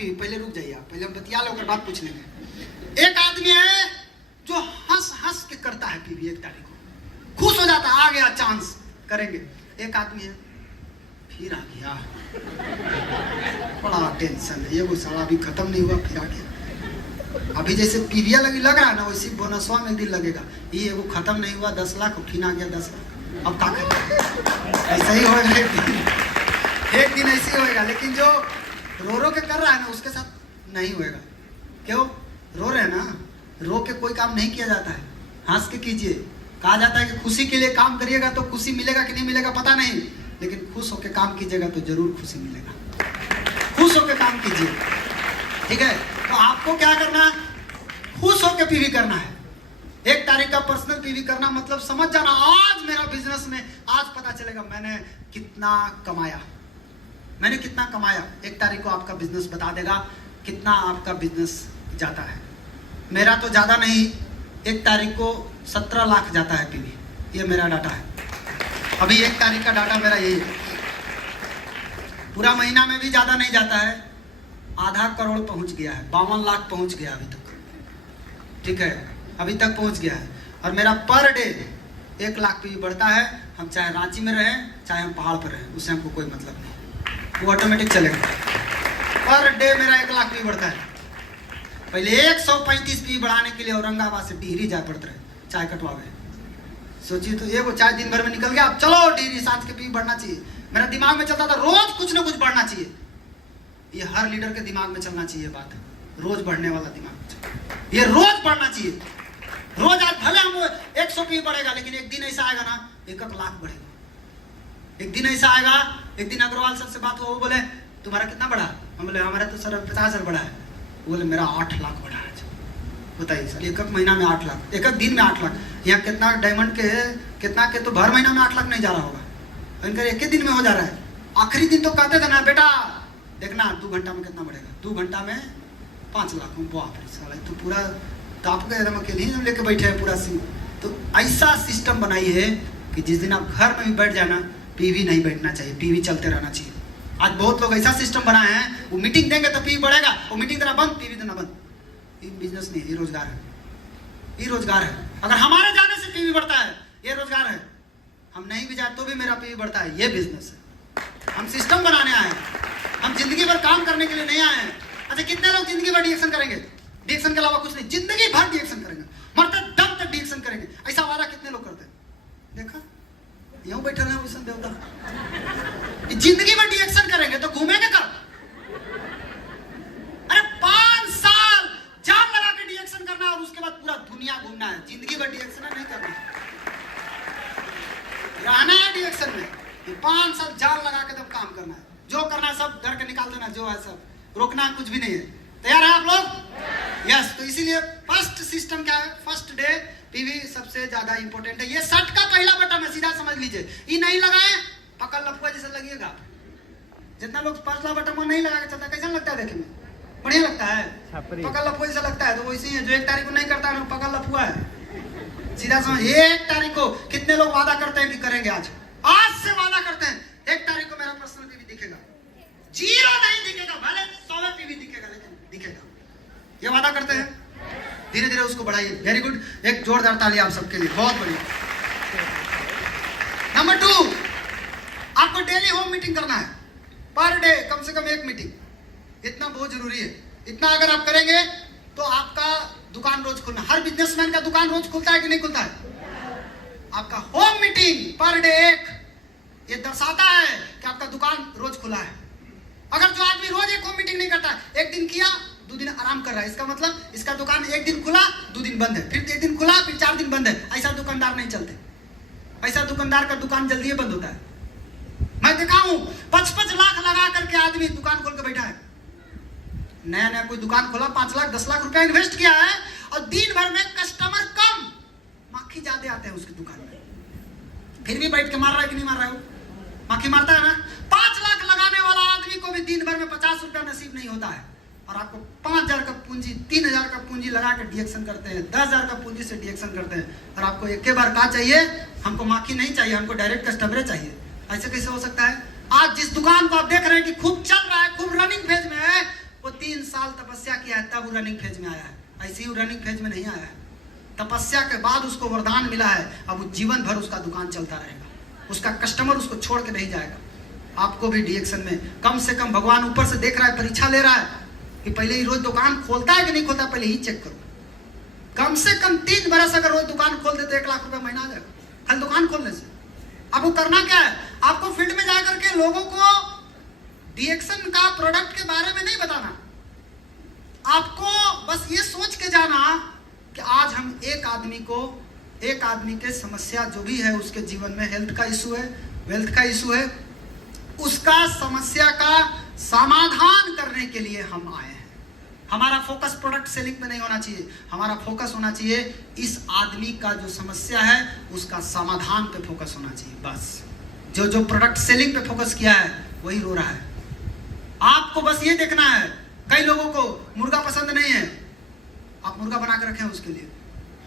PV, पहले रुक जाइए आप, पहले हम बतिया लो, बात पूछ लेंगे। एक आदमी है जो हंस हंस के करता है पीवी, 1 तारीख को खुश हो जाता है, आ गया चांस करेंगे। एक आदमी है फिर आ गया, बड़ा टेंशन है, ये वो साला अभी खत्म नहीं हुआ फिर आ गया। अभी जैसे पीविया लग रहा है ना, वैसे बोनसवा में एक दिन लगेगा, ये वो खत्म नहीं हुआ 10 लाख, फिर आ गया 10 लाख, अब ताकत ऐसा ही होगा, एक दिन ऐसे ही होगा। लेकिन जो रो रो के कर रहा है ना, उसके साथ नहीं होएगा। क्यों रो रहे हैं ना, रो के कोई काम नहीं किया जाता है, हंस के कीजिए। कहा जाता है कि खुशी के लिए काम करिएगा तो खुशी मिलेगा कि नहीं मिलेगा पता नहीं, लेकिन खुश होकर काम कीजिएगा तो जरूर खुशी मिलेगा। खुश होकर काम कीजिए, ठीक है। तो आपको क्या करना है, खुश होकर पीवी करना है। 1 तारीख का पर्सनल पीवी करना मतलब समझ जाना, आज मेरा बिजनेस में आज पता चलेगा मैंने कितना कमाया, मैंने कितना कमाया। 1 तारीख को आपका बिजनेस बता देगा कितना आपका बिजनेस जाता है। मेरा तो ज़्यादा नहीं, 1 तारीख को 17 लाख जाता है पीवी, ये मेरा डाटा है। अभी 1 तारीख का डाटा मेरा यही है। पूरा महीना में भी ज़्यादा नहीं जाता है, आधा करोड़ पहुंच गया है, 52 लाख पहुंच गया अभी तक, ठीक है, अभी तक पहुंच गया है। और मेरा पर डे 1 लाख पीवी बढ़ता है, हम चाहे रांची में रहें चाहे हम पहाड़ पर रहें, उससे हमको कोई मतलब नहीं, वो ऑटोमेटिक चलेगा। पर डे मेरा 1 लाख पीवी बढ़ता है। पहले 135 पीवी बढ़ाने के लिए औरंगाबाद से टिहरी जाए पड़ता है चाय कटवावे। सोचिए तो, ये वो चाय दिन भर में निकल गया, अब चलो टिहरी, सांझ के पीवी बढ़ना चाहिए। मेरा दिमाग में चलता था रोज कुछ ना कुछ बढ़ना चाहिए, ये हर लीडर के दिमाग में चलना चाहिए बात, रोज बढ़ने वाला दिमाग, ये रोज बढ़ना चाहिए। रोज आज भले हम 100 पीवी बढ़ेगा, लेकिन एक दिन ऐसा आएगा ना 1 लाख बढ़ेगा। एक दिन ऐसा आएगा, एक दिन अग्रवाल सर से बात हुआ, वो बोले तुम्हारा कितना बढ़ा, हम बोले हमारा तो सर 50,000 बढ़ा है, वो बोले मेरा 8 लाख बढ़ा है। बताइए सर, 1 महीना में 8 लाख, 1 दिन में 8 लाख, यहाँ कितना डायमंड के कितना के तो भर महीना में 8 लाख नहीं जा रहा होगा, इनका 1 दिन में हो जा रहा है। आखिरी दिन तो कहते थे ना बेटा देखना 2 घंटा में कितना बढ़ेगा, 2 घंटा में 5 लाख, बाप रे साला तो पूरा टाप गए, एकदम अकेले ही लेके बैठे हैं पूरा सीन। तो ऐसा सिस्टम बनाइए कि जिस दिन आप घर में भी बैठ जाना, पीवी नहीं बैठना चाहिए, पीवी चलते रहना चाहिए। आज बहुत लोग ऐसा सिस्टम बनाए हैं, वो मीटिंग देंगे तो पीवी बढ़ेगा, वो मीटिंग देना बंद, पीवी देना बंद। ये बिजनेस नहीं, ये रोजगार है, ये रोजगार है। अगर हमारे जाने से पीवी बढ़ता है, ये रोजगार है। हम नहीं भी जाए तो भी मेरा पीवी बढ़ता है, ये बिजनेस है। हम सिस्टम बनाने आए हैं, हम जिंदगी भर काम करने के लिए नहीं आए हैं। अच्छा, कितने लोग जिंदगी भर डिएक्शन करेंगे, डिएक्शन के अलावा कुछ नहीं, जिंदगी भर डिएक्शन करेंगे, मरते दम तक डिएक्शन करेंगे, ऐसा वादा कितने लोग करते हैं? देखा यूं बैठे हैं वैसा देवता, जिंदगी भर डिएक्शन करेंगे तो घूमेंगे कब? अरे 5 साल जान लगा के डिएक्शन करना है और उसके बाद पूरा दुनिया घूमना है, जिंदगी भर डिएक्शन नहीं करना, रहना है डिएक्शन में। 5 साल जान लगा के तब काम करना है, जो करना है सब डर के निकाल देना, जो है सब रोकना कुछ भी नहीं है। तैयार है आप लोग? यस। तो इसीलिए फर्स्ट सिस्टम क्या है, फर्स्ट डे पीवी सबसे ज्यादा इंपॉर्टेंट है। ये शर्ट का पहला बटन है, सीधा समझ लीजिए, ये नहीं लगाए पकड़ लफुआ जैसा लगेगा। जितना लोग पहला बटन वो नहीं लगा के चलता, कैसा लगता है देखने में? बढ़िया लगता है, पकड़ लफुआ जैसा लगता है। तो वैसे ही है, जो 1 तारीख को नहीं करता है पकड़ लफुआ है, सीधा समझ। 1 तारीख को कितने लोग वादा करते हैं कि करेंगे, आज से वादा करते हैं 1 तारीख को मेरा पर्सनल पीवी दिखेगा, 0 नहीं दिखेगा, भले 100 पीवी दिखेगा, लेकिन दिखेगा, ये वादा करते हैं। धीरे धीरे उसको बढ़ाइए। वेरी गुड, एक जोरदार ताली आप सबके लिए, बहुत बढ़िया। नंबर 2, आपको डेली होम मीटिंग करना है, पर डे कम से कम 1 मीटिंग, इतना बहुत जरूरी है। इतना अगर आप करेंगे तो आपका दुकान रोज खुलना, हर बिजनेसमैन का दुकान रोज खुलता है कि नहीं खुलता है? आपका होम मीटिंग पर डे 1, ये दर्शाता है कि आपका दुकान रोज खुला है। अगर जो आदमी रोज 1 होम मीटिंग नहीं करता, 1 दिन किया 2 दिन आराम कर रहा है, इसका मतलब इसका दुकान 1 दिन खुला 2 दिन बंद है, फिर 1 दिन खुला फिर 4 दिन बंद है। ऐसा दुकानदार नहीं चलते, ऐसा दुकानदार का दुकान जल्दी बंद होता है। मैं देखा हूं 55 लाख लगा करके आदमी दुकान खोल के बैठा है, नया नया कोई दुकान खोला, 5 लाख 10 लाख रुपया इन्वेस्ट किया है, और दिन भर में कस्टमर कम, माखी ज्यादा आते हैं उसकी दुकान में, फिर भी बैठ के मार रहा है कि नहीं मार रहा है? माखी मारता है ना। 5 लाख लगाने वाला आदमी को भी दिन भर में 50 रुपया नसीब नहीं होता है, और आपको 5,000 का पूंजी 3,000 का पूंजी लगा के डिएक्शन करते हैं, 10,000 का पूंजी से डिएक्शन करते हैं, और आपको एक बार कहा चाहिए हमको माखी नहीं चाहिए, हमको डायरेक्ट कस्टमर चाहिए। ऐसे कैसे हो सकता है? आज जिस दुकान को आप देख रहे हैं कि खूब चल रहा है, खूब रनिंग फेज में है, वो 3 साल तपस्या किया है तब वो रनिंग फेज में आया है, ऐसे ही रनिंग फेज में नहीं आया है। तपस्या के बाद उसको वरदान मिला है, अब वो जीवन भर उसका दुकान चलता रहेगा, उसका कस्टमर उसको छोड़ के नहीं जाएगा। आपको भी डीएक्शन में कम से कम भगवान ऊपर से देख रहा है, परीक्षा ले रहा है कि पहले ही रोज दुकान खोलता है कि नहीं खोलता, पहले ही चेक करो। कम से कम 3 बरस अगर रोज दुकान खोल देते 1 लाख रुपए महीना आ जाएगा खाली दुकान खोलने से। अब वो करना क्या है, आपको फील्ड में जाकर के लोगों को डीएक्शन का प्रोडक्ट के बारे में नहीं बताना, आपको बस ये सोच के जाना कि आज हम एक आदमी के समस्या जो भी है उसके जीवन में, हेल्थ का इशू है, वेल्थ का इशू है, उसका समस्या का समाधान करने के लिए हम आए हैं। हमारा फोकस प्रोडक्ट सेलिंग में नहीं होना चाहिए, हमारा फोकस होना चाहिए इस आदमी का जो समस्या है उसका समाधान पे फोकस होना चाहिए। बस जो प्रोडक्ट सेलिंग पे फोकस किया है वही रो रहा है। आपको बस ये देखना है, कई लोगों को मुर्गा पसंद नहीं है, आप मुर्गा बना के रखे हैं उसके लिए,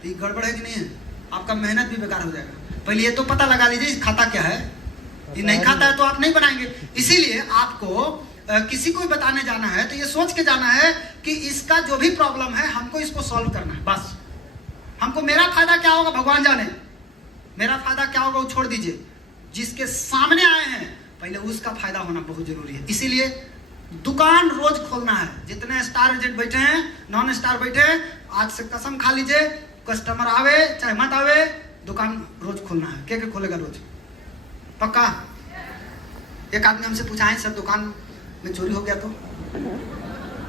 तो ये गड़बड़ है कि नहीं है, आपका मेहनत भी बेकार हो जाएगा। पहले ये तो पता लगा लीजिए खाता क्या है, ये नहीं खाता है तो आप नहीं बनाएंगे। इसीलिए आपको किसी को बताने जाना है तो ये सोच के जाना है कि इसका जो भी प्रॉब्लम है हमको इसको सॉल्व करना है। बस हमको मेरा फायदा क्या होगा भगवान जाने, मेरा फायदा क्या होगा वो छोड़ दीजिए, जिसके सामने आए हैं पहले उसका फायदा होना बहुत जरूरी है। इसीलिए दुकान रोज खोलना है। जितने स्टार एजेंट बैठे हैं, नॉन स्टार बैठे हैं, आज से कसम खा लीजिए, कस्टमर आवे चाहे मत आवे, दुकान रोज खोलना है। क्या खोलेगा रोज? पक्का? एक आदमी हमसे पूछा है, सर दुकान में चोरी हो गया तो?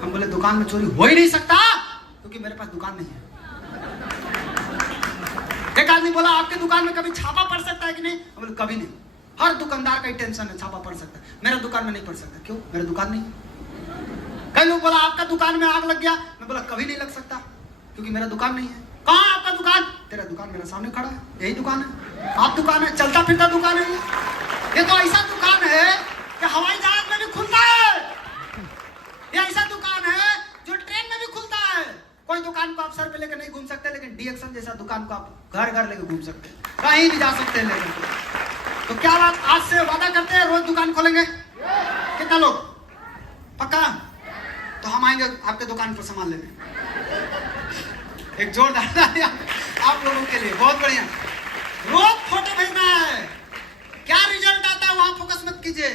हम बोले दुकान में चोरी हो ही नहीं सकता क्योंकि मेरे पास दुकान नहीं है। एक आदमी बोला आपके दुकान में कभी छापा पड़ सकता है कि नहीं? हम बोले कभी नहीं। हर दुकानदार का ही टेंशन है छापा पड़ सकता है, मेरा दुकान में नहीं पड़ सकता। क्यों? मेरा दुकान नहीं है। कई लोग बोला आपका दुकान में आग लग गया, मैं बोला कभी नहीं लग सकता क्योंकि मेरा दुकान नहीं है। कहाँ आपका दुकान? तेरा दुकान मेरे सामने खड़ा है, यही दुकान है। आप दुकान है, चलता फिरता दुकान है ये तो ऐसा दुकान है कि हवाई जहाज में भी खुलता है, ये ऐसा दुकान है जो ट्रेन में भी खुलता है। कोई दुकान को आप सर पे लेकर नहीं घूम सकते, लेकिन डीएक्शन जैसा दुकान को आप घर घर लेकर घूम सकते हैं, कहीं भी जा सकते हैं लेकर। तो क्या बात, आज से वादा करते हैं रोज दुकान खोलेंगे? कितना लोग? पक्का? तो हम आएंगे आपके दुकान पर सामान लेने। एक जोरदार आप लोगों के लिए, बहुत बढ़िया। रोज फोटो भेजना है, क्या रिजल्ट आता है वहां फोकस मत कीजिए।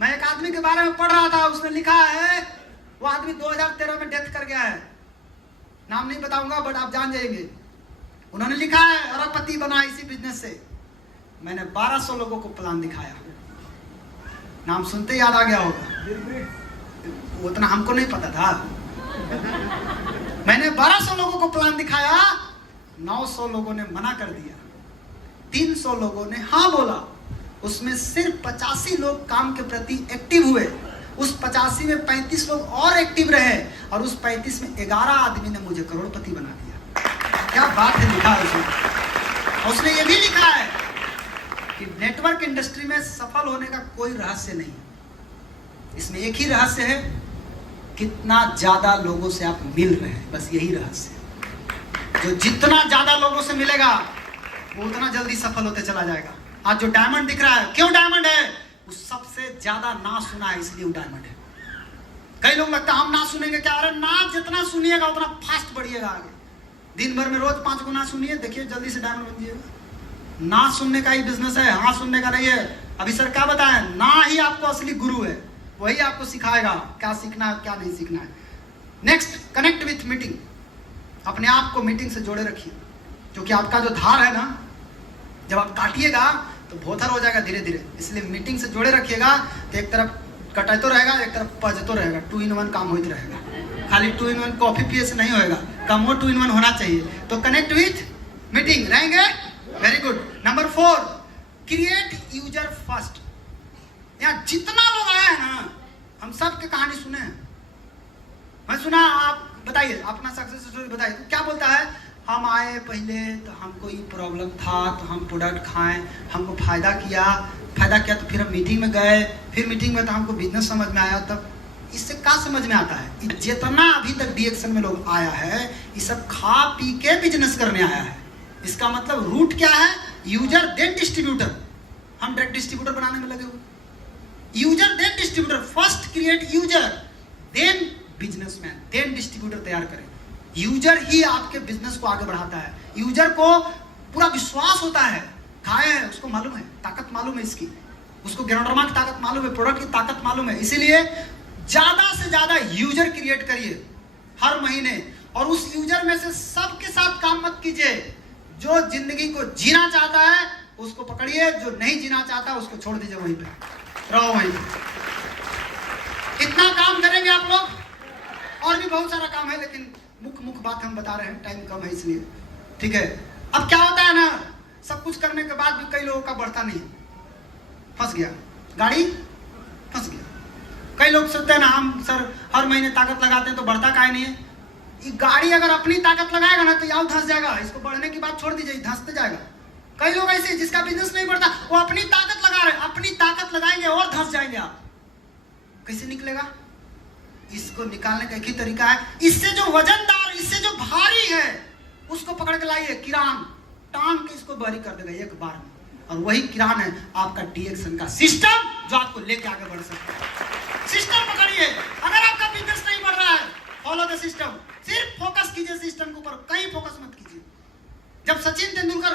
मैं एक आदमी के बारे में पढ़ रहा था, उसने लिखा है वो आदमी 2013 में डेथ कर गया है, नाम नहीं बताऊंगा बट आप जान जाएंगे। उन्होंने लिखा है अरबपति बना इसी बिजनेस से। मैंने 1200 लोगों को प्लान दिखाया, नाम सुनते याद आ गया होगा, उतना हमको नहीं पता था। मैंने 1200 लोगों को प्लान दिखाया, 900 लोगों ने मना कर दिया, 300 लोगों ने हाँ बोला। उसमें सिर्फ 85 लोग काम के प्रति एक्टिव हुए, उस 85 में 35 लोग और एक्टिव रहे, और उस 35 में 11 आदमी ने मुझे करोड़पति बना दिया। क्या बात है, लिखा है उसने। उसने ये भी लिखा है कि नेटवर्क इंडस्ट्री में सफल होने का कोई रहस्य नहीं, इसमें एक ही रहस्य है, कितना ज्यादा लोगों से आप मिल रहे हैं, बस यही रहस्य है। जो जितना ज्यादा लोगों से मिलेगा वो उतना जल्दी सफल होते चला जाएगा। आज जो डायमंड दिख रहा है, क्यों डायमंड है? वो सबसे ज्यादा ना सुना है, इसलिए वो डायमंड है। कई लोग लगता है हम ना सुनेंगे क्या? अरे ना जितना सुनिएगा उतना फास्ट बढ़िएगा आगे। दिन भर में रोज 5 गुना सुनिए, देखिए जल्दी से डायमंड बन जाइएगा। ना सुनने का ही बिजनेस है, हाँ सुनने का नहीं है। अभी सर क्या बताएं, ना ही आपको असली गुरु है, वही आपको सिखाएगा क्या सीखना है क्या नहीं सीखना है। Next, connect with meeting. अपने आप को मीटिंग से जोड़े रखिए, क्योंकि आपका जो धार है ना, जब आप काटिएगा तो भोथर हो जाएगा धीरे धीरे। इसलिए मीटिंग से जोड़े रखिएगा तो एक तरफ कटातो रहेगा, एक तरफ पजतो रहेगा, 2 in 1 काम होते रहेगा। खाली 2 in 1 कॉफी पिए से नहीं होएगा, कम हो 2 in 1 होना चाहिए। तो कनेक्ट विथ मीटिंग रहेंगे, very good. Number 4, create user first. यहाँ जितना लोग आए हैं ना, हम सब की कहानी सुने हैं। मैं सुना, आप बताइए अपना सक्सेस स्टोरी बताइए। क्या बोलता है, हम आए पहले तो हमको ये प्रॉब्लम था, तो हम प्रोडक्ट खाएं, हमको फायदा किया तो फिर हम मीटिंग में गए, फिर मीटिंग में तो हमको बिजनेस समझ में आया। तब इससे क्या समझ में आता है? जितना अभी तक डीएक्शन में लोग आया है, ये सब खा पी के बिजनेस करने आया है। इसका मतलब रूट क्या है? User then distributor. हम डायरेक्ट डिस्ट्रीब्यूटर बनाने में लगे हुए। User then distributor, first create user then businessman, then distributor तैयार करें। यूजर ही आपके बिजनेस को आगे बढ़ाता है। यूजर को पूरा विश्वास होता है, खाए है, उसको मालूम है, ताकत मालूम है इसकी, उसको ग्राउंडरमा की ताकत मालूम है, प्रोडक्ट की ताकत मालूम है। इसीलिए ज्यादा से ज्यादा यूजर क्रिएट करिए हर महीने, और उस यूजर में से सबके साथ काम मत कीजिए। जो जिंदगी को जीना चाहता है उसको पकड़िए, जो नहीं जीना चाहता उसको छोड़ दीजिए, वहीं पे रहो, वहीं पे। इतना काम करेंगे आप लोग। और भी बहुत सारा काम है, लेकिन मुख्य बात हम बता रहे हैं, टाइम कम है इसलिए, ठीक है। अब क्या होता है ना, सब कुछ करने के बाद भी कई लोगों का बढ़ता नहीं, फंस गया, गाड़ी फंस गया। कई लोग सोचते हैं ना, हम सर हर महीने ताकत लगाते हैं तो बढ़ता काहे नहीं है। ये गाड़ी अगर अपनी ताकत लगाएगा ना तो याव धंस जाएगा, इसको बढ़ने की बात छोड़ दीजिए, धंसते जाएगा। कई लोग ऐसे जिसका बिजनेस नहीं बढ़ता, वो अपनी ताकत लगा रहे हैं, अपनी ताकत लगाएंगे और धंस जाएंगे। आप कैसे निकलेगा? इसको निकालने का एक ही तरीका है, इससे जो वजनदार, इससे जो भारी है उसको पकड़ के लाइए, किरान टांग के इसको भारी कर देगा एक बार में। और वही किरान है आपका डीएक्शन का सिस्टम, जो आपको लेके आगे बढ़ सकता है। सिस्टम पकड़िए। अगर आपका बिजनेस नहीं बढ़ रहा है, फॉलो द सिस्टम, सिर्फ फोकस कीजिए सिस्टम के ऊपर, कहीं फोकस मत कीजिए। जब सचिन तेंदुलकर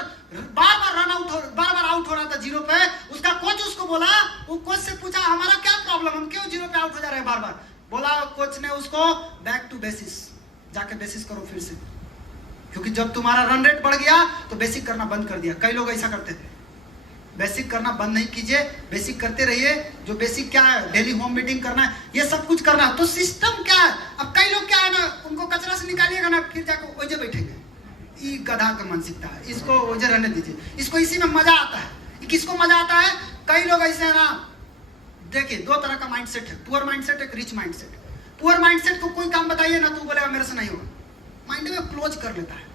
बार बार आउट हो रहा था जीरो पे, उसका कोच उसको बोला, वो कोच से पूछा हमारा क्या प्रॉब्लम, हम क्यों जीरो पे आउट हो जा रहे हैं बार बार। बोला कोच ने उसको बैक टू बेसिस, जाके बेसिस करो फिर से, क्योंकि जब तुम्हारा रन रेट बढ़ गया तो बेसिक करना बंद कर दिया। कई लोग ऐसा करते थे, बेसिक करना बंद नहीं कीजिए, बेसिक करते रहिए। जो बेसिक क्या है, डेली होम मीटिंग करना है, ये सब कुछ करना है। तो सिस्टम क्या है, अब कई लोग क्या है ना, उनको कचरा से निकालिएगा ना, फिर जाकर ओझे बैठेंगे। ये गधा का मानसिकता है, इसको ओझे रहने दीजिए, इसको इसी में मजा आता है। किसको मजा आता है? कई लोग ऐसे है ना, देखिए दो तरह का माइंडसेट है, पुअर माइंडसेट, एक रिच माइंडसेट। पुअर माइंडसेट को कोई काम बताइए ना तो बोलेगा मेरे से नहीं होगा, माइंड में क्लोज कर लेता है।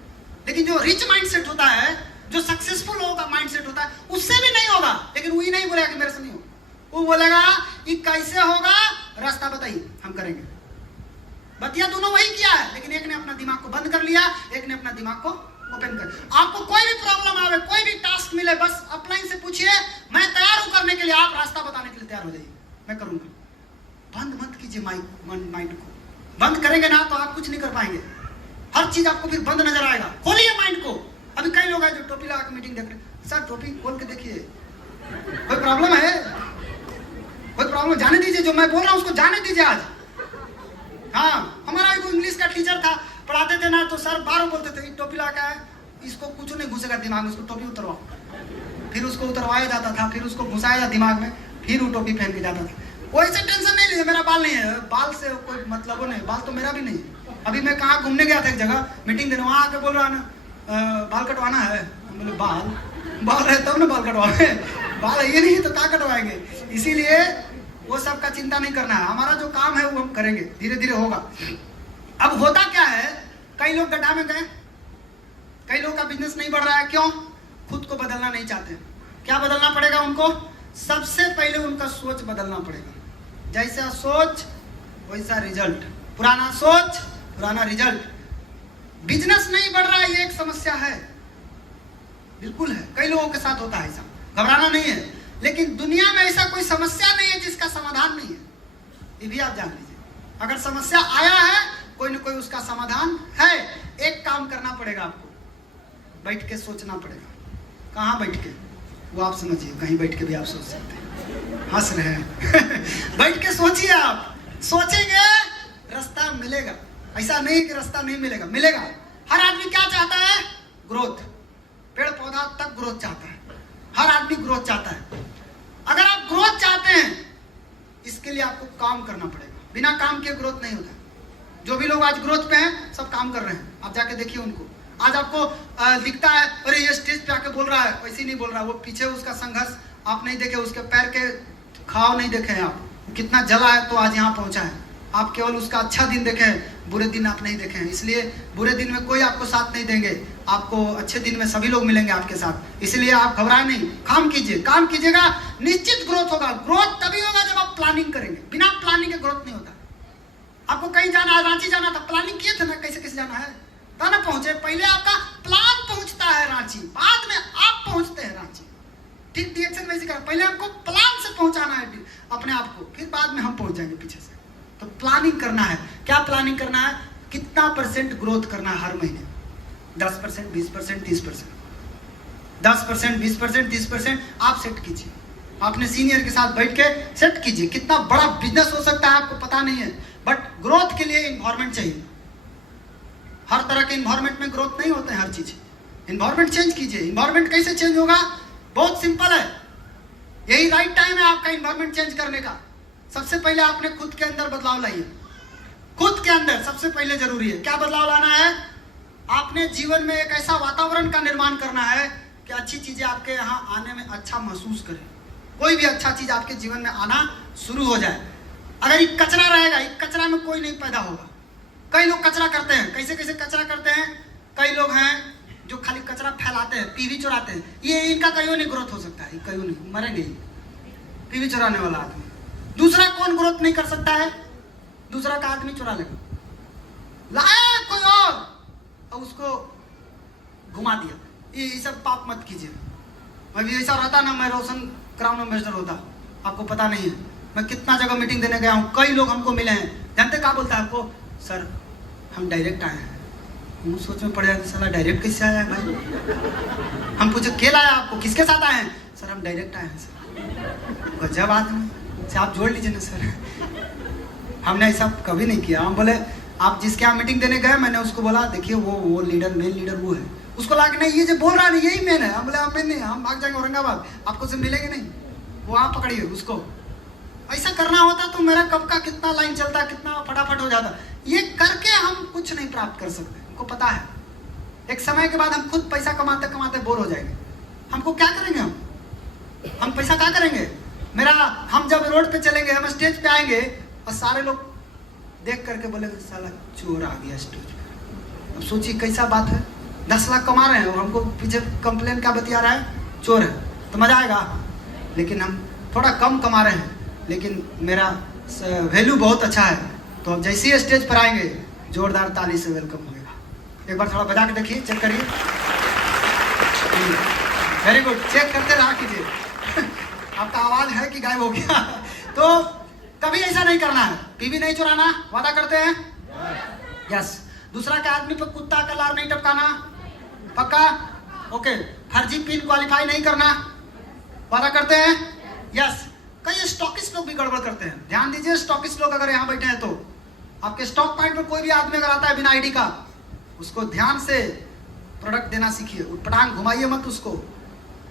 लेकिन जो रिच माइंडसेट होता है, जो सक्सेसफुल होगा माइंडसेट होता है, उससे भी नहीं होगा, लेकिन वही नहीं बोलेगा कि मेरे से नहीं होगा, वो बोलेगा ये कैसे होगा, रास्ता बताइए हम करेंगे। बतिया दोनों वही किया है, लेकिन एक ने अपना दिमाग को बंद कर लिया, एक ने अपना दिमाग को ओपन कर। आपको कोई भी प्रॉब्लम आवे, कोई भी टास्क मिले, बस अपलाइन से पूछिए, मैं तैयार हूं करने के लिए, आप रास्ता बताने के लिए तैयार हो जाइए, मैं करूंगा। बंद मत कीजिए माइंड को, बंद करेंगे ना तो आप कुछ नहीं कर पाएंगे, हर चीज आपको फिर बंद नजर आएगा। खोलिए माइंड को। अभी कई लोग हैं जो टोपी लगा के मीटिंग देख रहे हैं, सर टोपी खोल के देखिए, कोई प्रॉब्लम है? कोई प्रॉब्लम? जाने दीजिए, जो मैं बोल रहा हूं उसको जाने दीजिए आज। हाँ, हमारा एक इंग्लिश का टीचर था, पढ़ाते थे ना, तो सर बार बोलते थे टोपी लगा है, इसको कुछ नहीं घुसेगा दिमाग में, उसको टोपी उतरवाओ। फिर उसको उतरवाया जाता था, फिर उसको घुसाया जाता दिमाग में, फिर वो टोपी पहन के जाता था। कोई से टेंशन नहीं लीजिए, मेरा बाल नहीं है, बाल से कोई मतलब नहीं, बाल तो मेरा भी नहीं है। अभी मैं कहाँ घूमने गया था एक जगह मीटिंग देने, वहाँ आके बोल रहा ना बाल कटवाना है, बोले बाल है तब ना बाल कटवाए, बाल ये नहीं तो क्या कटवाएंगे। इसीलिए वो सब का चिंता नहीं करना है, हमारा जो काम है वो हम करेंगे, धीरे धीरे होगा। अब होता क्या है, कई लोग गड्ढा में गए, कई लोग का बिजनेस नहीं बढ़ रहा है, क्यों? खुद को बदलना नहीं चाहते। क्या बदलना पड़ेगा उनको? सबसे पहले उनका सोच बदलना पड़ेगा। जैसा सोच वैसा रिजल्ट, पुराना सोच पुराना रिजल्ट। बिजनेस नहीं बढ़ रहा है, ये एक समस्या है, बिल्कुल है, कई लोगों के साथ होता है ऐसा, घबराना नहीं है। लेकिन दुनिया में ऐसा कोई समस्या नहीं है जिसका समाधान नहीं है, ये भी आप जान लीजिए। अगर समस्या आया है, कोई ना कोई उसका समाधान है। एक काम करना पड़ेगा आपको, बैठ के सोचना पड़ेगा। कहाँ बैठ के? वो आप समझिए, कहीं बैठ के भी आप सोच सकते हैं, हंस रहे हैं बैठ के सोचिए, आप सोचेंगे रास्ता मिलेगा। ऐसा नहीं कि रास्ता नहीं मिलेगा, मिलेगा। हर आदमी क्या चाहता है? ग्रोथ। पेड़ पौधा तक ग्रोथ चाहता है, हर आदमी ग्रोथ चाहता है। अगर आप ग्रोथ चाहते हैं, इसके लिए आपको काम करना पड़ेगा, बिना काम के ग्रोथ नहीं होता। जो भी लोग आज ग्रोथ पे हैं, सब काम कर रहे हैं, आप जाके देखिए उनको। आज आपको दिखता है अरे ये स्टेज पे आके बोल रहा है, वैसे नहीं बोल रहा, वो पीछे उसका संघर्ष आप नहीं देखे, उसके पैर के खाव नहीं देखे हैं आप, कितना जला है तो आज यहाँ पहुंचा है। आप केवल उसका अच्छा दिन देखें, बुरे दिन आप नहीं देखें। इसलिए बुरे दिन में कोई आपको साथ नहीं देंगे, आपको अच्छे दिन में सभी लोग मिलेंगे आपके साथ। इसलिए आप घबराए नहीं, काम कीजिए, काम कीजिएगा, निश्चित ग्रोथ होगा। ग्रोथ तभी होगा जब आप प्लानिंग करेंगे, बिना प्लानिंग के ग्रोथ नहीं होता। आपको कहीं जाना है, रांची जाना था, प्लानिंग किए थे ना कैसे कैसे जाना है, तब ना पहुंचे। पहले आपका प्लान पहुंचता है रांची, बाद में आप पहुंचते हैं रांची। ठीक डायरेक्शन वैसे कर, पहले हमको प्लान से पहुंचाना है अपने आप को, फिर बाद में हम पहुंच जाएंगे पीछे से। तो प्लानिंग करना है। क्या प्लानिंग करना है? कितना % ग्रोथ करना है हर महीने? 10%, 20%, 30%, 10%, 20%, 30% आप सेट कीजिए। आपने सीनियर के साथ बैठ के सेट कीजिए। कितना बड़ा बिजनेस हो सकता है आपको पता नहीं है, बट ग्रोथ के लिए इन्वायरमेंट चाहिए। हर तरह के इन्वायरमेंट में ग्रोथ नहीं होते हैं हर चीज। इन्वायरमेंट चेंज कीजिए। इन्वायरमेंट कैसे चेंज होगा? बहुत सिंपल है। यही राइट टाइम है आपका इन्वायरमेंट चेंज करने का। सबसे पहले आपने खुद के अंदर बदलाव लाइए। खुद के अंदर सबसे पहले जरूरी है। क्या बदलाव लाना है? आपने जीवन में एक ऐसा वातावरण का निर्माण करना है कि अच्छी चीजें आपके यहाँ आने में अच्छा महसूस करें। कोई भी अच्छा चीज आपके जीवन में आना शुरू हो जाए। अगर ये कचरा रहेगा, ये कचरा में कोई नहीं पैदा होगा। कई लोग कचरा करते हैं। कैसे कैसे कचरा करते हैं? कई लोग हैं जो खाली कचरा फैलाते हैं, पीवी चुराते हैं। ये इनका कहीं नहीं ग्रोथ हो सकता है, कहीं नहीं, मरेंगे ही। पीवी चुराने वाला आदमी। दूसरा कौन ग्रोथ नहीं कर सकता है? दूसरा का आदमी चुरा लेगा, लाया कोई और उसको घुमा दिया। ये सब पाप मत कीजिए। अभी ऐसा रहता ना, मैं रोशन क्राउन एम्बेसडर होता, आपको पता नहीं है। मैं कितना जगह मीटिंग देने गया हूँ, कई लोग हमको मिले हैं। जानते क्या बोलता है आपको? सर हम डायरेक्ट आए हैं। हम सोच में पड़े साला डायरेक्ट कैसे आया है भाई? हम पूछे क्या लाया आपको, किसके साथ आए हैं? सर हम डायरेक्ट आए हैं सर। गजब आदमी से, आप जोड़ लीजिए ना सर। हमने ऐसा कभी नहीं किया। हम बोले आप जिसके यहाँ मीटिंग देने गए, मैंने उसको बोला देखिए वो लीडर, मेन लीडर वो है। उसको ला के नहीं, ये जो बोल रहा है यही मेन है। हम बोले मेन नहीं, हम भाग जाएंगे औरंगाबाद, आपको से मिलेंगे नहीं। वहाँ पकड़िए उसको। ऐसा करना होता तो मेरा कब का कितना लाइन चलता, कितना फटाफट हो जाता। ये करके हम कुछ नहीं प्राप्त कर सकते, हमको पता है। एक समय के बाद हम खुद पैसा कमाते कमाते बोर हो जाएंगे। हमको क्या करेंगे? हम पैसा क्या करेंगे? हम जब रोड पे चलेंगे, हम स्टेज पे आएंगे और सारे लोग देख करके बोलेंगे साला चोर आ गया स्टेज पे। अब सोचिए कैसा बात है। 10 लाख कमा रहे हैं और हमको पीछे कंप्लेन क्या बतिया रहा है? चोर है। तो मजा आएगा। लेकिन हम थोड़ा कम कमा रहे हैं, लेकिन मेरा वैल्यू बहुत अच्छा है, तो अब जैसे ही स्टेज पर आएंगे जोरदार ताली से वेलकम होगा। एक बार थोड़ा बजा के देखिए, चेक करिए। वेरी गुड, चेक करते रहा कीजिए। आपका आवाज है कि गायब हो गया? तो कभी ऐसा नहीं करना है। पीवी नहीं चुराना, वादा करते हैं? यस। दूसरा के आदमी पर कुत्ता का लार नहीं टपकाना, पक्का? ओके। फर्जी पिन क्वालिफाई नहीं करना, वादा करते हैं? यस। कई स्टॉकिस्ट लोग भी गड़बड़ करते हैं। ध्यान दीजिए, स्टॉकिस्ट लोग अगर यहाँ बैठे हैं तो आपके स्टॉक पॉइंट पर कोई भी आदमी अगर आता है बिना आईडी का, उसको ध्यान से प्रोडक्ट देना सीखिए। उटपटांग घुमाइए मत उसको।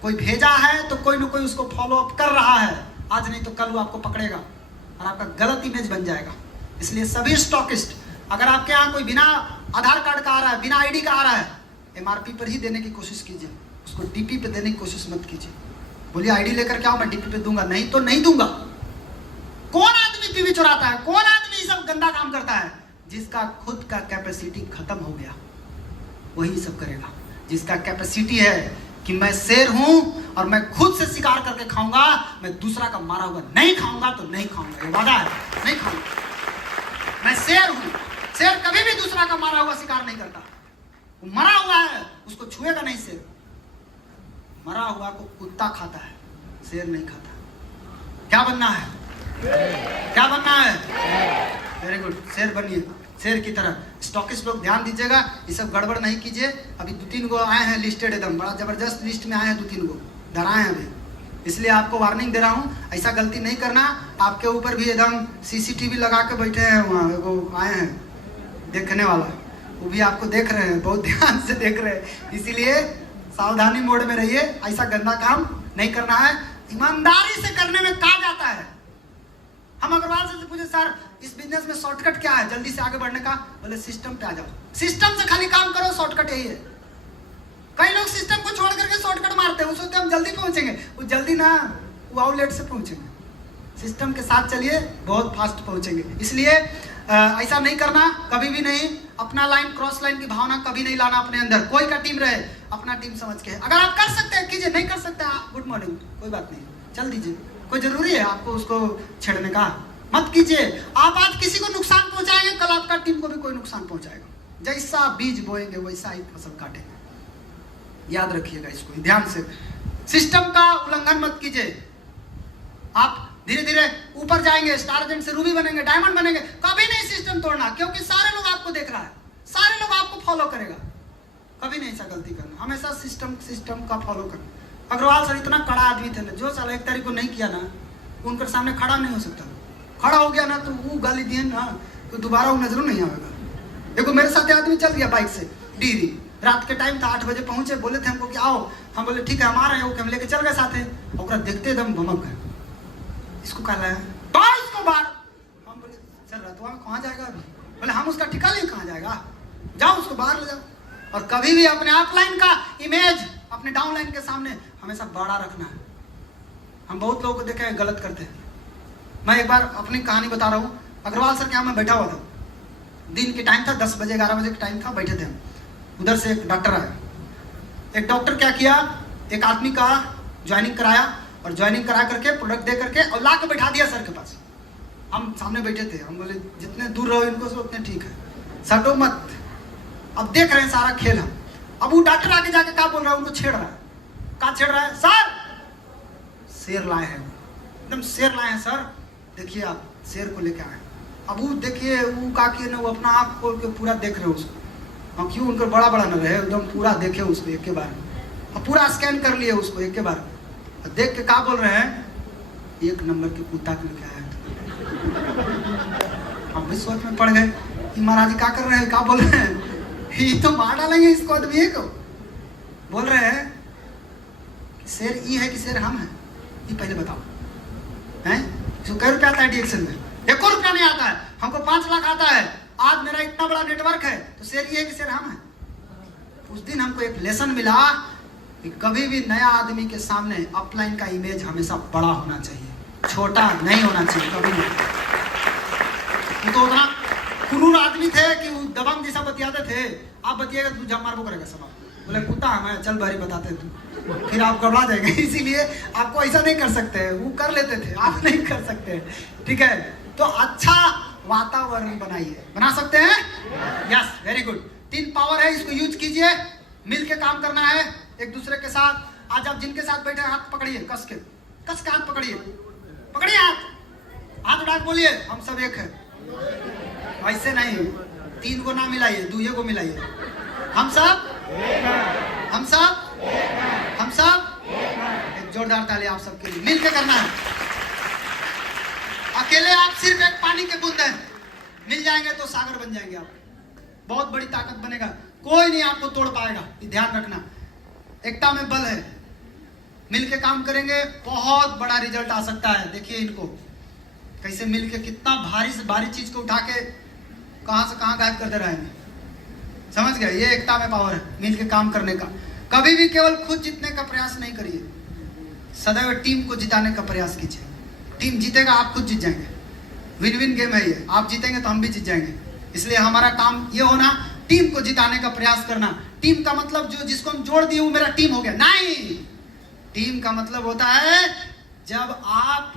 कोई भेजा है तो कोई ना कोई उसको फॉलो अप कर रहा है। आज नहीं तो कल वो आपको पकड़ेगा और आपका गलत इमेज बन जाएगा। इसलिए सभी स्टॉकिस्ट, अगर आपके यहाँ कोई बिना आधार कार्ड का आ रहा है, बिना आईडी का आ रहा है, MRP पर ही देने की कोशिश कीजिए। उसको DP पे देने की कोशिश मत कीजिए। बोलिए आईडी लेकर के आओ, मैं DP पे दूंगा, नहीं तो नहीं दूंगा। कौन आदमी पीवी चुराता है? कौन आदमी सब गंदा काम करता है? जिसका खुद का कैपेसिटी खत्म हो गया वही सब करेगा। जिसका कैपेसिटी है कि मैं शेर हूं और मैं खुद से शिकार करके खाऊंगा, मैं दूसरा का मारा हुआ नहीं खाऊंगा तो नहीं खाऊंगा, ये वादा है, नहीं खाऊंगा। मैं शेर हूं। शेर कभी भी दूसरा का मारा हुआ शिकार नहीं करता। वो मरा हुआ है उसको छुएगा नहीं। शेर मरा हुआ को कुत्ता खाता है, शेर नहीं खाता। क्या बनना है? क्या बनना है? वेरी गुड, शेर बनिए, शेर की तरह। स्टॉकिस्ट लोग ध्यान दीजिएगा, ये सब गड़बड़ नहीं कीजिए। अभी 2-3 गो आए हैं लिस्टेड, एकदम बड़ा जबरदस्त लिस्ट में आए हैं 2-3 गो, डराए हैं अभी। इसलिए आपको वार्निंग दे रहा हूँ, ऐसा गलती नहीं करना। आपके ऊपर भी एकदम CCTV लगा के बैठे हैं, वहाँ वो आए हैं देखने वाला, वो भी आपको देख रहे हैं, बहुत ध्यान से देख रहे हैं। इसीलिए सावधानी मोड में रहिए, ऐसा गंदा काम नहीं करना है। ईमानदारी से करने में कहा जाता है। हम अग्रवाल से पूछे सर इस बिजनेस में शॉर्टकट क्या है जल्दी से आगे बढ़ने का? बोले सिस्टम पे आ जाओ, सिस्टम से खाली काम करो, शॉर्टकट यही है। कई लोग सिस्टम को छोड़ करके शॉर्टकट मारते हैं, वो सोचते हैं हम जल्दी पहुंचेंगे। वो जल्दी ना, वो आउटलेट से पहुंचेंगे। सिस्टम के साथ चलिए, बहुत फास्ट पहुंचेंगे। इसलिए ऐसा नहीं करना, कभी भी नहीं। अपना लाइन क्रॉस लाइन की भावना कभी नहीं लाना अपने अंदर। कोई का टीम रहे, अपना टीम समझ के। अगर आप कर सकते हैं कीजिए, नहीं कर सकते गुड मॉर्निंग, कोई बात नहीं, चल दीजिए। कोई जरूरी है आपको उसको छेड़ने का? मत कीजिए। आप आज किसी को नुकसान पहुंचाएंगे, कल आपका टीम को भी कोई नुकसान पहुंचाएगा। जैसा बीज बोएंगे वैसा ही फसल काटेंगे। याद रखिएगा इसको ध्यान से। सिस्टम का उल्लंघन मत कीजिए। आप धीरे धीरे ऊपर जाएंगे, स्टार एजेंट से रूबी बनेंगे, डायमंड बनेंगे। कभी नहीं सिस्टम तोड़ना, क्योंकि सारे लोग आपको देख रहा है, सारे लोग आपको फॉलो करेगा। कभी नहीं ऐसा गलती करना, हमेशा सिस्टम का फॉलो करना। अग्रवाल सर इतना कड़ा आदमी थे ना, जो साल 1 तारीख को नहीं किया ना, उनके सामने खड़ा नहीं हो सकता। खड़ा हो गया ना तो वो गाली दिए ना तो दोबारा वो नजरों नहीं आएगा। देखो मेरे साथ आदमी चल गया बाइक से डीरी, रात के टाइम था, 8 बजे पहुंचे, बोले थे हमको कि आओ, हम बोले ठीक है हम आ रहे हैं, हम लेके चल गए साथ में। और देखते दम भमक गए, इसको कहा है बाहर, इसको बाहर। हम बोले चल रतवा में कहाँ जाएगा अभी, बोले हम उसका ठिका नहीं, कहाँ जाएगा, जाओ उसको बाहर ले जाओ। और कभी भी अपने अपलाइन का इमेज अपने डाउनलाइन के सामने हमेशा बड़ा रखना है। हम बहुत लोगों को देखे हैं गलत करते हैं। मैं एक बार अपनी कहानी बता रहा हूँ। अग्रवाल सर के यहाँ मैं बैठा हुआ था, दिन के टाइम था, 10 बजे 11 बजे का टाइम था, बैठे थे हम। उधर से एक डॉक्टर आया। एक डॉक्टर क्या किया, एक आदमी का ज्वाइनिंग कराया और ज्वाइनिंग करा करके प्रोडक्ट दे करके और ला के बैठा दिया सर के पास। हम सामने बैठे थे, हम बोले जितने दूर रहो इनको से उतने ठीक है, सटो मत। अब देख रहे हैं सारा खेल हम। अब वो डॉक्टर आके जाके क्या बोल रहा है, उनको छेड़ रहा है। क्या छेड़ रहा है, सर शेर लाए हैं, एकदम शेर लाए हैं सर, देखिए आप शेर को लेके आए। अब वो देखिए वो का किए ना, वो अपना आँख खोल के पूरा देख रहे उसको। हाँ क्यों, उनका बड़ा बड़ा न रहे, एकदम पूरा देखे उसको एक के बार, और पूरा स्कैन कर लिए उसको एक के बार। देख के क्या बोल रहे हैं, 1 नंबर के कुत्ता के लेके आया। हम भी सोच में पड़ गए कि महाराज क्या कर रहे हैं, क्या बोल रहे हैं, ये तो मार डालेंगे इसको आदमी को। बोल रहे हैं कि शेर ये है कि शेर हम हैं, ये पहले बताओ हैं। जो कै रुपया आता है डीएक्शन में, 1 रुपया नहीं आता है, हमको 5 लाख आता है। आज मेरा इतना बड़ा नेटवर्क है, तो शेर ये है कि शेर हम हैं। उस दिन हमको एक लेसन मिला कि कभी भी नया आदमी के सामने अपलाइन का इमेज हमेशा बड़ा होना चाहिए, छोटा नहीं होना चाहिए कभी नहीं। वो तो उतना कुरूर आदमी थे कि वो दबंग जैसा बतियाते थे। आप बतिएगा तो जब मारबो करेगा सब। बोले कुत्ता हमें चल बारी बताते तू, फिर आप घबरा जाएंगे। इसीलिए आपको ऐसा नहीं कर सकते, वो कर लेते थे, आप नहीं कर सकते। ठीक है, तो अच्छा वातावरण बनाइए, बना सकते हैं। Yes, very good. 3 पावर है, इसको यूज कीजिए। मिल के काम करना है एक दूसरे के साथ। आज आप जिनके साथ बैठे हाथ पकड़िए, कस के हाथ पकड़िए, पकड़िए हाथ उठा के बोलिए हम सब एक है। ऐसे नहीं, 3 को ना मिलाइए, 2 को मिलाइए। हम सब एक जोरदार ताली आप सबके लिए, मिल के करना है। अकेले आप सिर्फ एक पानी के बूंद हैं, मिल जाएंगे तो सागर बन जाएंगे आप, बहुत बड़ी ताकत बनेगा, कोई नहीं आपको तोड़ पाएगा। ध्यान रखना, एकता में बल है। मिल के काम करेंगे, बहुत बड़ा रिजल्ट आ सकता है। देखिए इनको कैसे मिल के कितना भारी से भारी चीज को उठा के कहां से कहां गायब कर दे रहे हैं। समझ गए, ये एकता में पावर है, मिल के काम करने का। कभी भी केवल खुद जीतने का प्रयास नहीं करिए, सदैव टीम को जिताने का प्रयास कीजिए। टीम जीतेगा, आप खुद जीत जाएंगे। विन विन गेम है ये, आप जीतेंगे तो हम भी जीत जाएंगे। इसलिए हमारा काम ये होना, टीम को जिताने का प्रयास करना। टीम का मतलब जो जिसको हम जोड़ दिए वो मेरा टीम हो गया, नहीं। टीम का मतलब होता है जब आप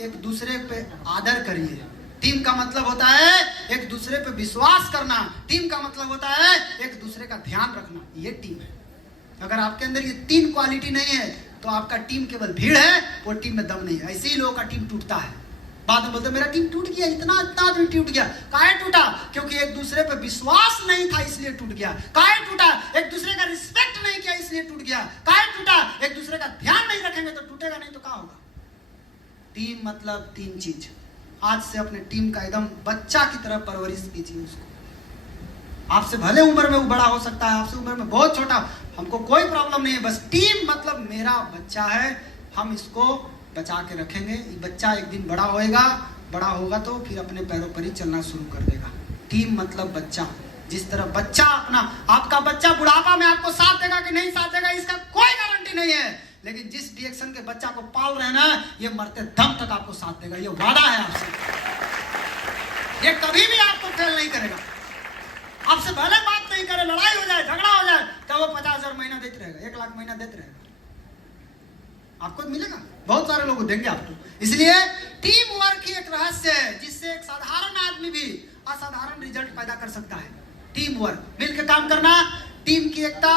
एक दूसरे पे आदर करिए। टीम का मतलब होता है एक दूसरे पे विश्वास करना। टीम का मतलब होता है एक दूसरे का ध्यान रखना। ये टीम है। अगर आपके अंदर ये 3 क्वालिटी नहीं है तो आपका टीम केवल भीड़ है, वो टीम में दम नहीं है। ऐसे ही लोगों का टीम टूटता है, बाद में बोलते मेरा टीम टूट गया, इतना आदमी टूट गया। काहे टूटा? क्योंकि एक दूसरे पे विश्वास नहीं था, इसलिए टूट गया। काहे टूटा? एक दूसरे का रिस्पेक्ट नहीं किया, इसलिए टूट गया। काहे टूटा? एक दूसरे का ध्यान नहीं रखेंगे तो टूटेगा नहीं तो क्या होगा? टीम मतलब 3 चीज। आज से अपने टीम का एकदम बच्चा की तरह परवरिश कीजिए उसको। आपसे भले उम्र में वो बड़ा हो सकता है, आपसे उम्र में बहुत छोटा, हमको कोई प्रॉब्लम नहीं है। बस टीम मतलब मेरा बच्चा है, हम इसको बचा के रखेंगे। ये बच्चा एक दिन बड़ा होएगा, बड़ा होगा तो फिर अपने पैरों पर ही चलना शुरू कर देगा। टीम मतलब बच्चा। जिस तरह बच्चा अपना, आपका बच्चा बुढ़ापा में आपको साथ देगा कि नहीं साथ देगा इसका कोई गारंटी नहीं है, लेकिन जिस डायरेक्शन के बच्चा को पाल रहे ना, ये मरते दम तक आपको साथ देगा। ये वादा है आपसे, ये कभी भी आपको फेल नहीं करेगा। आपसे भले बात नहीं करे, लड़ाई हो जाए, झगड़ा हो जाए, तो वो 50,000 महीना देते रहेगा, 1 लाख महीना देते रहेगा, आपको मिलेगा। बहुत सारे लोग देंगे आपको। इसलिए टीम वर्क ही एक रहस्य है जिससे एक साधारण आदमी भी असाधारण रिजल्ट पैदा कर सकता है। टीम वर्क, मिलकर काम करना, टीम की एकता।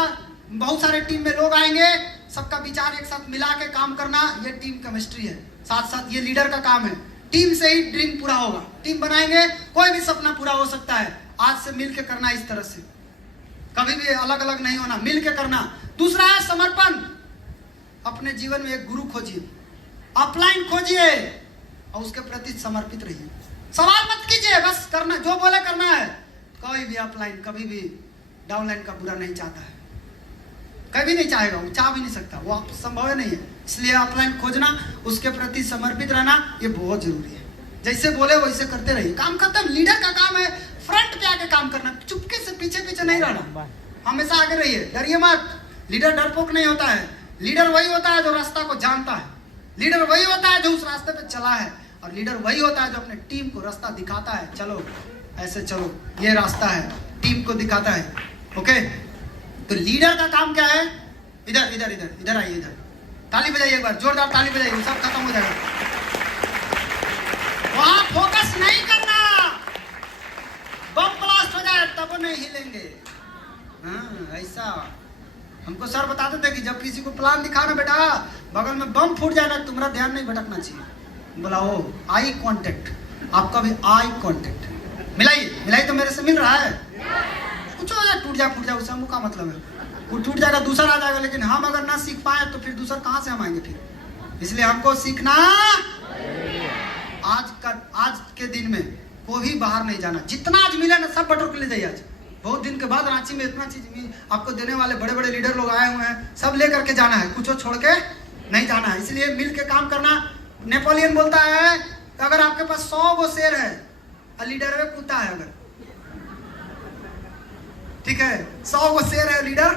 बहुत सारे टीम में लोग आएंगे, सबका विचार एक साथ मिला के काम करना, ये टीम केमिस्ट्री है। साथ साथ ये लीडर का काम है। टीम से ही ड्रीम पूरा होगा। टीम बनाएंगे, कोई भी सपना पूरा हो सकता है। आज से मिल के करना, इस तरह से कभी भी अलग अलग नहीं होना, मिल के करना। दूसरा है समर्पण। अपने जीवन में एक गुरु खोजिए, अपलाइन खोजिए और उसके प्रति समर्पित रहिए। सवाल मत कीजिए, बस करना, जो बोले करना है। कोई भी अपलाइन कभी भी डाउनलाइन का बुरा नहीं चाहता है, कभी नहीं चाहेगा, वो चाह भी नहीं सकता, वो आप संभव नहीं है। इसलिए अपलाइन खोजना, उसके प्रति समर्पित रहना, ये बहुत जरूरी है। जैसे बोले वैसे करते रहिए, काम खत्म। लीडर का काम है फ्रंट पे आके काम करना, चुपके से पीछे पीछे नहीं रहना, हमेशा आगे रहिए, डरिए मत। लीडर डरपोक नहीं होता है। लीडर वही होता है जो रास्ता को जानता है। लीडर वही होता है जो उस रास्ते पे चला है। और लीडर वही होता है जो अपने टीम को रास्ता दिखाता है, चलो ऐसे चलो, ये रास्ता है, टीम को दिखाता है। ओके, तो लीडर का काम क्या है? इधर इधर इधर इधर आइए, इधर ताली बजाइए, एक बार जोरदार ताली बजाइए, सब खत्म हो जाएगा। वहां फोकस नहीं करना, बम ब्लास्ट हो जाए तब नहीं हिलेंगे। हाँ, ऐसा हमको सर बताते थे कि जब किसी को प्लान दिखाना बेटा, बगल में बम फूट जाए ना, तुम्हारा ध्यान नहीं भटकना चाहिए। बोला ओ आई कांटेक्ट, आपका भी आई कांटेक्ट। मिलाइए, मिलाई तो मेरे से मिल रहा है। कुछ हो जाए, टूट जाए फूट जाए, उससे का मतलब है, वो टूट जाएगा, दूसरा आ जाएगा। लेकिन हम अगर ना सीख पाए तो फिर दूसरा कहाँ से हम आएंगे फिर? इसलिए हमको सीखना। आज के दिन में कोई बाहर नहीं जाना, जितना आज मिला ना सब बटोर के ले जाइए। आज बहुत दिन के बाद रांची में इतना चीज आपको देने वाले बड़े बड़े लीडर लोग आए हुए हैं, सब ले करके जाना है, कुछ छोड़ के नहीं जाना है। इसलिए मिल के काम करना। नेपोलियन बोलता है कि अगर आपके पास 100 गो शेर है और लीडर में कुत्ता है, अगर ठीक है 100 गो शेर है, लीडर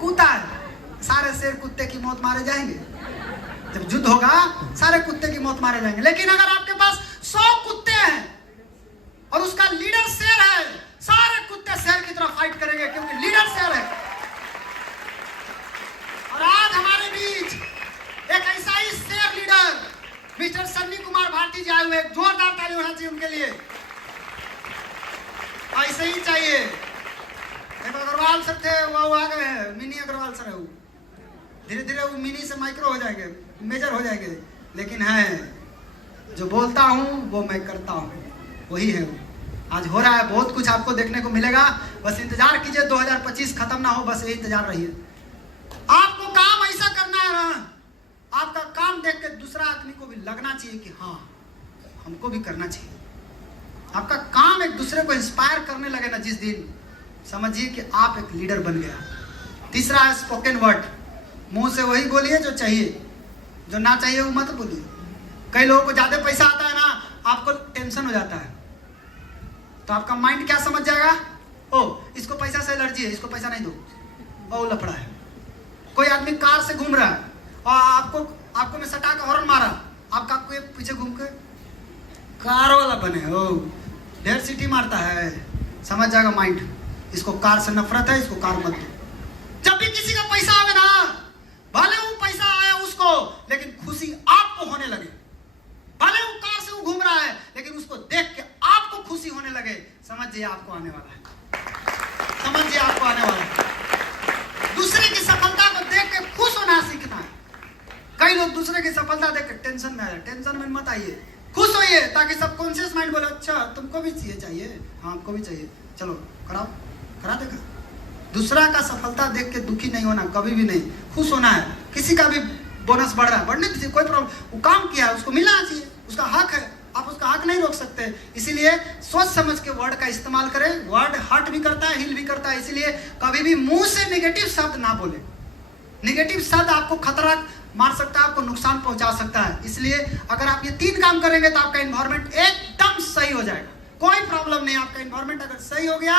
कुत्ता है, सारे शेर कुत्ते की मौत मारे जाएंगे। जब युद्ध होगा सारे कुत्ते की मौत मारे जाएंगे। लेकिन अगर आपके पास 100 कुत्ते हैं और उसका लीडर शेर है, सारे कुत्ते शेर की तरफ फाइट करेंगे, क्योंकि लीडर शेर है। और आज हमारे बीच एक ऐसा ही शेर लीडर मिस्टर सन्नी कुमार भारती जी आए हुए, जोरदार ताली होना चाहिए उनके लिए। ऐसे ही चाहिए। एक अग्रवाल सर थे, वो आ गए हैं, मिनी अग्रवाल सर है, वो धीरे धीरे वो मिनी से माइक्रो हो जाएंगे, मेजर हो जाएंगे। लेकिन है जो बोलता हूँ वो मैं करता हूँ, वही है वो। आज हो रहा है, बहुत कुछ आपको देखने को मिलेगा। बस इंतजार कीजिए, 2025 खत्म ना हो, बस यही इंतजार रहिए। आपको काम ऐसा करना है ना, आपका काम देख के दूसरा आदमी को भी लगना चाहिए कि हाँ हमको भी करना चाहिए। आपका काम एक दूसरे को इंस्पायर करने लगे ना जिस दिन, समझिए कि आप एक लीडर बन गया। तीसरा है स्पोकन वर्ड। मुंह से वही बोलिए जो चाहिए, जो ना चाहिए वो मत बोलिए। कई लोगों को ज्यादा पैसा आता है ना, आपको टेंशन हो जाता है, तो आपका माइंड क्या समझ जाएगा, ओ इसको पैसा से एलर्जी है, इसको पैसा नहीं दो, ओ लफड़ा है। कोई आदमी कार से घूम रहा है और आपको मैं सटा के हॉर्न मारा, आपका पीछे घूम के कार वाला बने, ओ ढेर सीटी मारता है, समझ जाएगा माइंड इसको कार से नफरत है, इसको कार मत दो। जब भी किसी का पैसा आवे ना, भले वो पैसा आया उसको, लेकिन खुशी आपको होने लगे। भले वो कार से वो घूम रहा है, लेकिन उसको देख के आपको खुशी होने लगे, समझिए आपको आने वाला है, समझिए आपको आने वाला है। दूसरे की सफलता को देख के खुश होना सीखना है। कई लोग दूसरे की सफलता देख के टेंशन में आ जाए, टेंशन में मत आइए, खुश होइए, ताकि सबकॉन्शियस माइंड बोले अच्छा तुमको भी चाहिए, हाँ हमको भी चाहिए, चलो कराओ, करा देगा। दूसरा का सफलता देख के दुखी नहीं होना, कभी भी नहीं, खुश होना है। किसी का भी बोनस बढ़ रहा है, बढ़ने दीजिए, कोई प्रॉब्लम, वो काम किया है उसको मिलना चाहिए, उसका हक है, आप उसका हक नहीं रोक सकते। इसीलिए सोच समझ के वर्ड का इस्तेमाल करें। वर्ड हर्ट भी करता है, हिल भी करता है, इसीलिए कभी भी मुंह से नेगेटिव शब्द ना बोले। नेगेटिव शब्द आपको खतरा मार सकता है, आपको नुकसान पहुंचा सकता है। इसलिए अगर आप ये 3 काम करेंगे तो आपका एनवायरमेंट एकदम सही हो जाएगा, कोई प्रॉब्लम नहीं। आपका एनवायरमेंट अगर सही हो गया,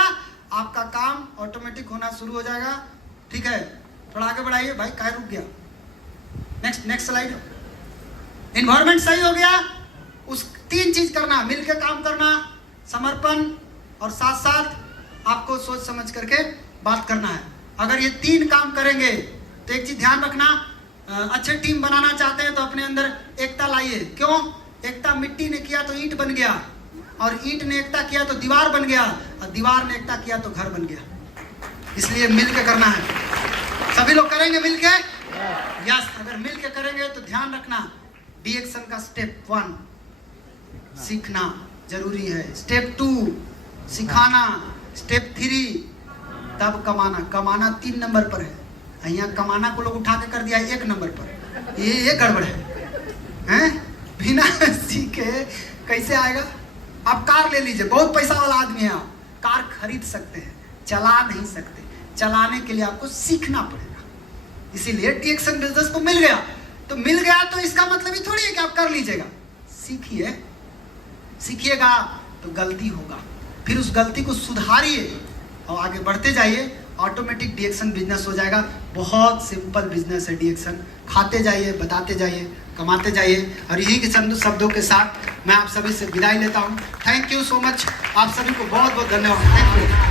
आपका काम ऑटोमेटिक होना शुरू हो जाएगा। ठीक है, थोड़ा आगे बढ़ाइए भाई, काय रुक गया, नेक्स्ट स्लाइड। एनवायरमेंट सही हो गया, उस 3 चीज करना, मिलकर काम करना, समर्पण, और साथ साथ आपको सोच समझ करके बात करना है। अगर ये 3 काम करेंगे तो एक चीज ध्यान रखना, अच्छे टीम बनाना चाहते हैं तो अपने अंदर एकता लाइए। क्यों? एकता मिट्टी ने किया तो ईंट बन गया, और ईंट ने एकता किया तो दीवार बन गया, और दीवार ने एकता किया तो घर बन गया। इसलिए मिलके करना है। सभी लोग करेंगे मिलके? यस। अगर मिलके करेंगे तो ध्यान रखना, डिएक्शन का स्टेप 1 सीखना जरूरी है, स्टेप 2 सिखाना, स्टेप 3 तब कमाना। कमाना 3 नंबर पर है, यहाँ कमाना को लोग उठा के कर दिया 1 नंबर पर। ये गड़बड़ है। बिना सीखे कैसे आएगा? आप कार ले लीजिए, बहुत पैसा वाला आदमी है, आप कार खरीद सकते हैं, चला नहीं सकते। चलाने के लिए आपको सीखना पड़ेगा। इसीलिए डिएक्शन बिजनेस तो मिल गया, तो मिल गया तो इसका मतलब ही थोड़ी है कि आप कर लीजिएगा। सीखिए, सीखिएगा तो गलती होगा, फिर उस गलती को सुधारिए और आगे बढ़ते जाइए, ऑटोमेटिक डिएक्शन बिजनेस हो जाएगा। बहुत सिंपल बिजनेस है डिएक्शन। खाते जाइए, बताते जाइए, कमाते जाइए। और यही के चंद शब्दों के साथ मैं आप सभी से विदाई लेता हूँ। थैंक यू सो मच, आप सभी को बहुत बहुत धन्यवाद। Thank you.